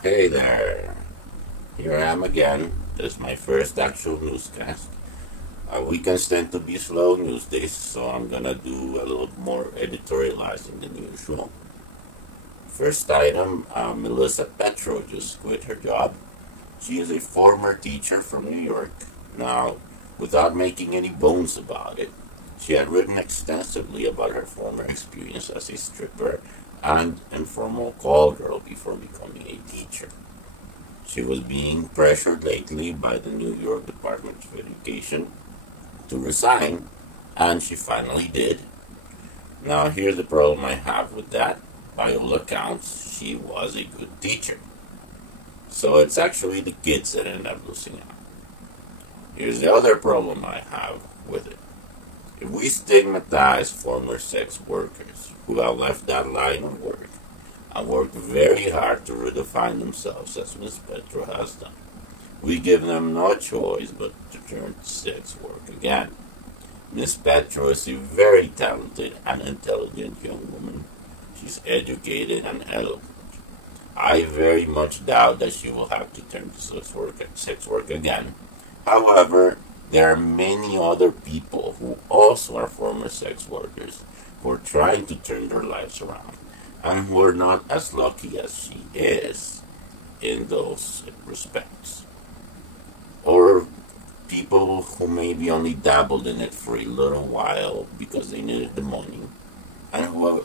Hey there, here I am again. This is my first actual newscast. Weekends tend to be slow news days, so I'm gonna do a little more editorializing than usual. First item, Melissa Petro just quit her job. She is a former teacher from New York. Now, without making any bones about it, she had written extensively about her former experience as a stripper and informal call girl before becoming a teacher. She was being pressured lately by the New York Department of Education to resign, and she finally did. Now, here's the problem I have with that. By all accounts, she was a good teacher. So it's actually the kids that end up losing out. Here's the other problem I have with it. If we stigmatize former sex workers who have left that line of work and worked very hard to redefine themselves as Miss Petro has done, we give them no choice but to turn to sex work again. Miss Petro is a very talented and intelligent young woman. She's educated and eloquent. I very much doubt that she will have to turn to sex work again. However, there are many other people who also are former sex workers who are trying to turn their lives around and who are not as lucky as she is in those respects. Or people who maybe only dabbled in it for a little while because they needed the money and who,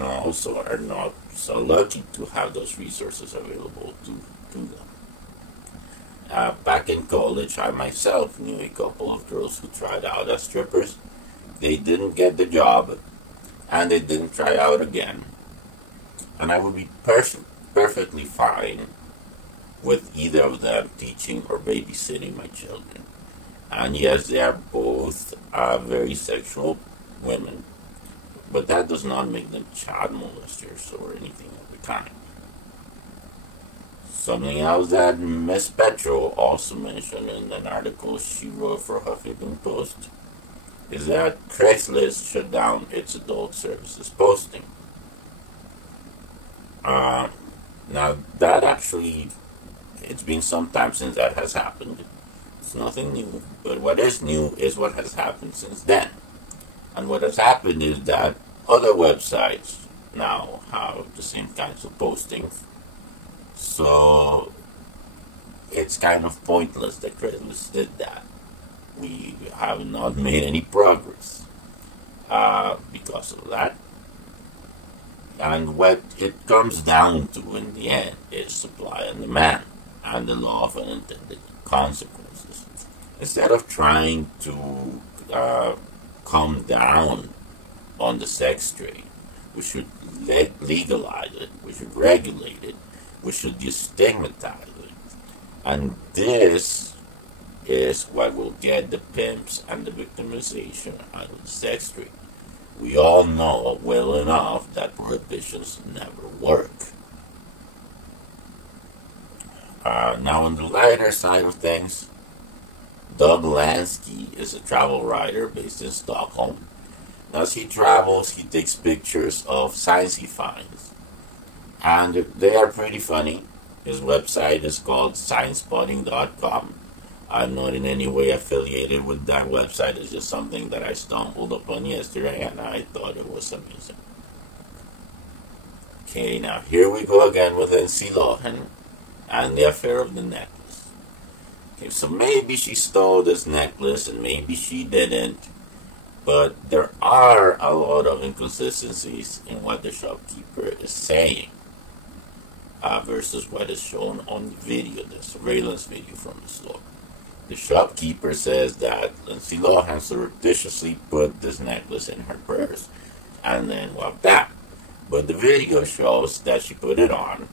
also are not so lucky to have those resources available to them. Back in college, I myself knew a couple of girls who tried out as strippers. They didn't get the job, and they didn't try out again. And I would be perfectly fine with either of them teaching or babysitting my children. And yes, they are both very sexual women, but that does not make them child molesters or anything of the kind. Something else that Miss Petro also mentioned in an article she wrote for Huffington Post is that Craigslist shut down its adult services posting. Now, that actually, it's been some time since that has happened. It's nothing new, but what is new is what has happened since then. And what has happened is that other websites now have the same kinds of postings. So it's kind of pointless that Craigslist did that. We have not made any progress because of that. And what it comes down to in the end is supply and demand and the law of unintended consequences. Instead of trying to calm down on the sex trade, we should legalize it, we should regulate it, we should just stigmatize it. And this is what will get the pimps and the victimization out of the sex trade. We all know well enough that prohibitions never work. Now, on the lighter side of things, Doug Lansky is a travel writer based in Stockholm. As he travels, he takes pictures of signs he finds, and they are pretty funny. His website is called signspotting.com. I'm not in any way affiliated with that website. It's just something that I stumbled upon yesterday, and I thought it was amusing. Okay, now here we go again with Lindsay Lohan and the affair of the necklace. Okay, so maybe she stole this necklace and maybe she didn't, but there are a lot of inconsistencies in what the shopkeeper is saying versus what is shown on the video, the surveillance video from the store. The shopkeeper says that Lindsay Lohan surreptitiously put this necklace in her purse and then walked out. But the video shows that she put it on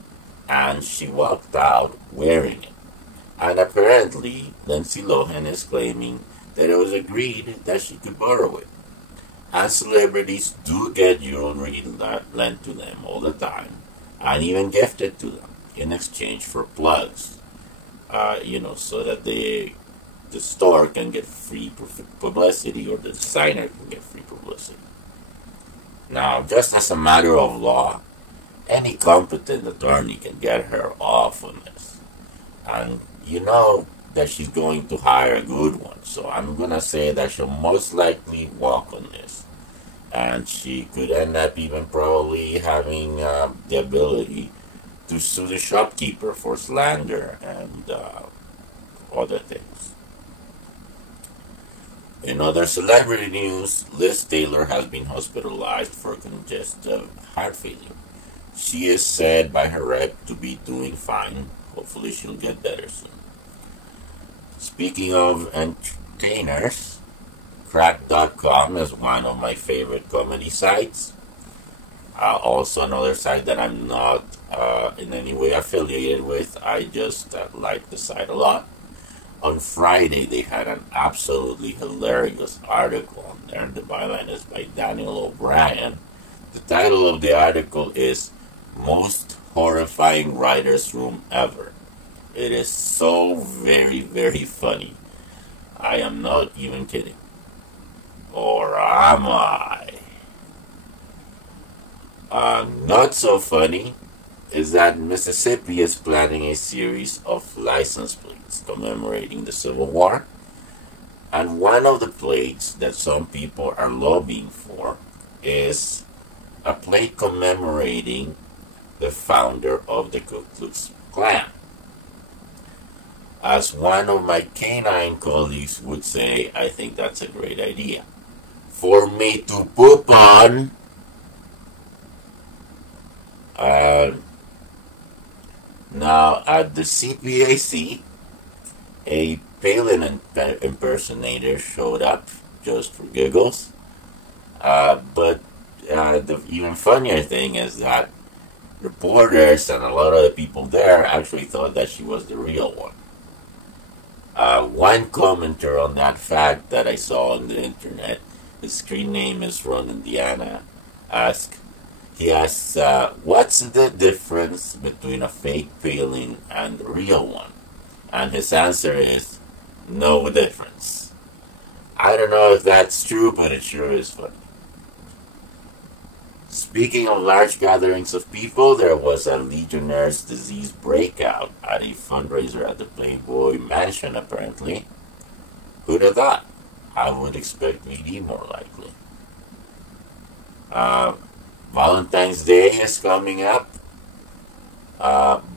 and she walked out wearing it. And apparently, Lindsay Lohan is claiming that it was agreed that she could borrow it. And celebrities do get jewelry lent to them all the time, and even gifted to them in exchange for plugs. So that the store can get free publicity or the designer can get free publicity. Now, just as a matter of law, Any competent attorney can get her off on this. And you know that she's going to hire a good one. So I'm going to say that she'll most likely walk on this. And she could end up even probably having the ability to sue the shopkeeper for slander and other things. In other celebrity news, Liz Taylor has been hospitalized for congestive heart failure. She is said by her rep to be doing fine. Hopefully she'll get better soon. Speaking of entertainers, Crack.com is one of my favorite comedy sites. Also another site that I'm not in any way affiliated with. I just like the site a lot. On Friday, they had an absolutely hilarious article on there. The byline is by Daniel O'Brien. The title of the article is Most Horrifying Writer's Room Ever. It is so very, very funny. I am not even kidding. Or am I? Not so funny is that Mississippi is planning a series of license plates commemorating the Civil War. And one of the plates that some people are lobbying for is a plate commemorating the founder of the Ku Klux Klan. As one of my canine colleagues would say, I think that's a great idea. For me to poop on. Now, at the CPAC, a Palin impersonator showed up just for giggles. But the even funnier thing is that reporters and a lot of the people there actually thought that she was the real one. One commenter on that fact that I saw on the internet, his screen name is Ron Indiana, he asks, what's the difference between a fake Palin and the real one? And his answer is, no difference. I don't know if that's true, but it sure is funny. Speaking of large gatherings of people, there was a Legionnaire's disease breakout at a fundraiser at the Playboy Mansion, apparently. Who'd have thought? I would expect VD more likely. Valentine's Day is coming up,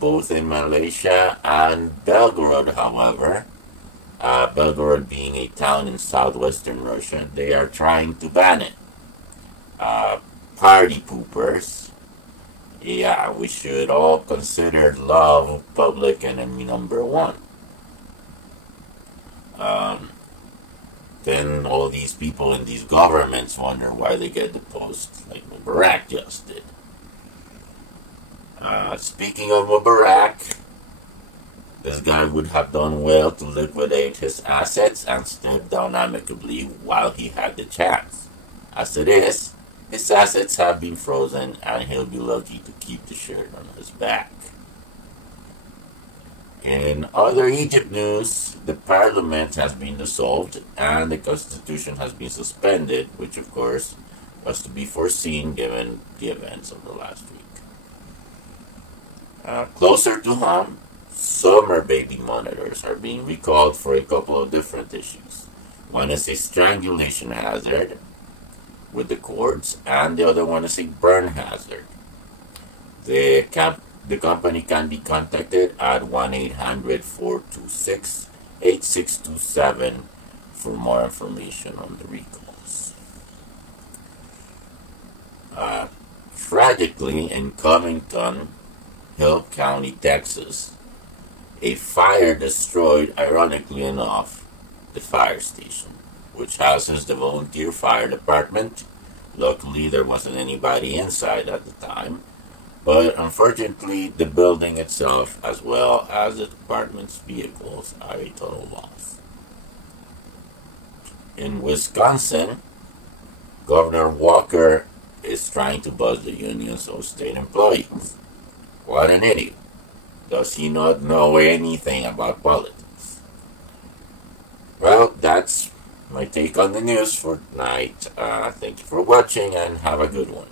both in Malaysia and Belgorod, however. Belgorod being a town in southwestern Russia, they are trying to ban it. Party poopers. Yeah, we should all consider love public enemy number one. Then all these people in these governments wonder why they get the post like Mubarak just did. Speaking of Mubarak, this guy would have done well to liquidate his assets and step down amicably while he had the chance. As it is, his assets have been frozen and he'll be lucky to keep the shirt on his back. In other Egypt news, the parliament has been dissolved and the constitution has been suspended, which of course was to be foreseen given the events of the last week. Closer to home, summer baby monitors are being recalled for a couple of different issues. One is a strangulation hazard with the cords, and the other one is a burn hazard. The company can be contacted at 1-800-426-8627 for more information on the recalls. Tragically, in Covington Hill County, Texas, a fire destroyed, ironically enough, the fire station, which houses the volunteer fire department. Luckily, there wasn't anybody inside at the time, but unfortunately, the building itself, as well as the department's vehicles, are a total loss. In Wisconsin, Governor Walker is trying to buzz the unions of state employees. What an idiot. Does he not know anything about politics? Well, that's my take on the news for tonight. Thank you for watching and have a good one.